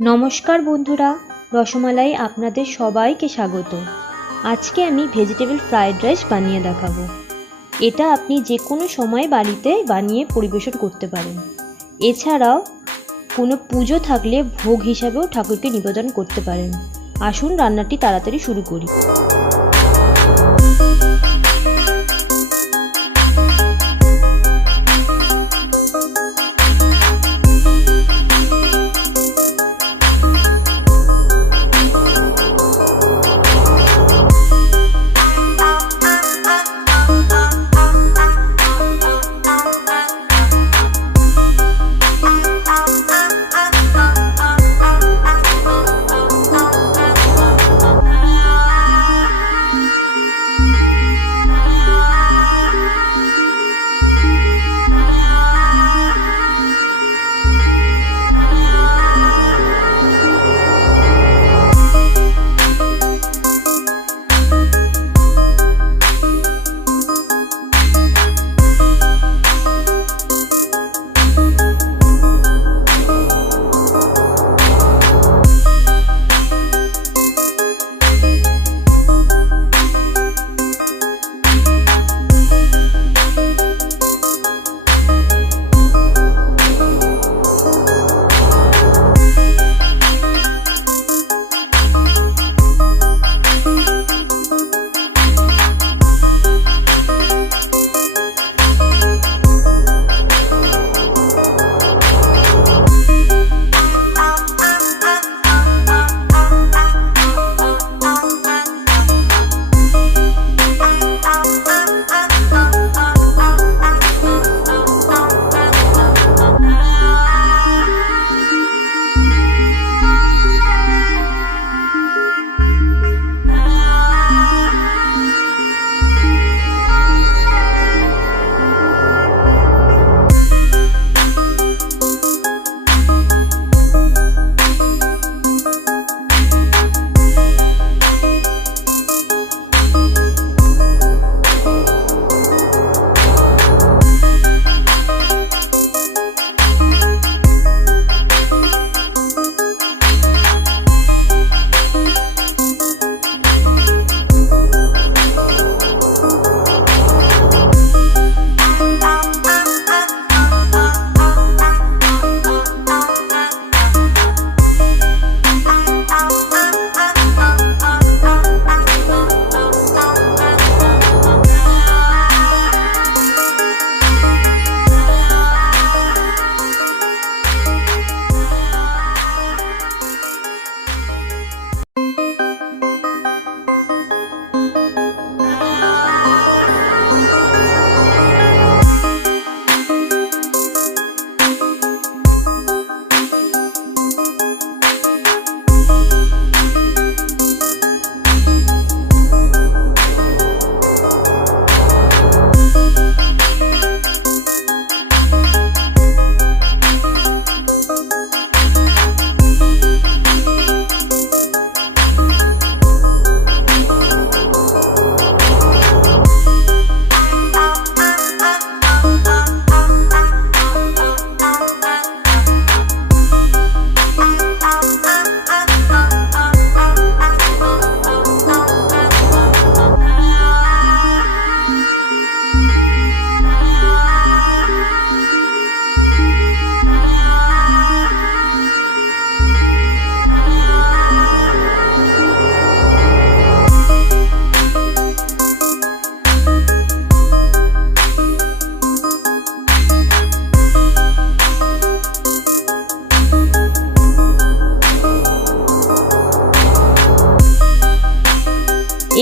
নমস্কার বন্ধুরা, রসমালাই আপনাদের সবাইকে স্বাগত। আজকে আমি ভেজিটেবল ফ্রাইড রাইস বানিয়ে দেখাবো। এটা আপনি যে কোনো সময় বাড়িতে বানিয়ে পরিবেশন করতে পারেন। এছাড়াও কোনো পুজো থাকলে ভোগ হিসাবেও ঠাকুরকে নিবেদন করতে পারেন। আসুন রান্নাটি তাড়াতাড়ি শুরু করি।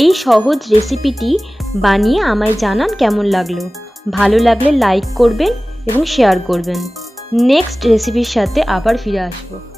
এই সহজ রেসিপিটি বানিয়ে আমায় জানান কেমন লাগলো। ভালো লাগলে লাইক করবেন এবং শেয়ার করবেন। নেক্সট রেসিপির সাথে আবার ফিরে আসবো।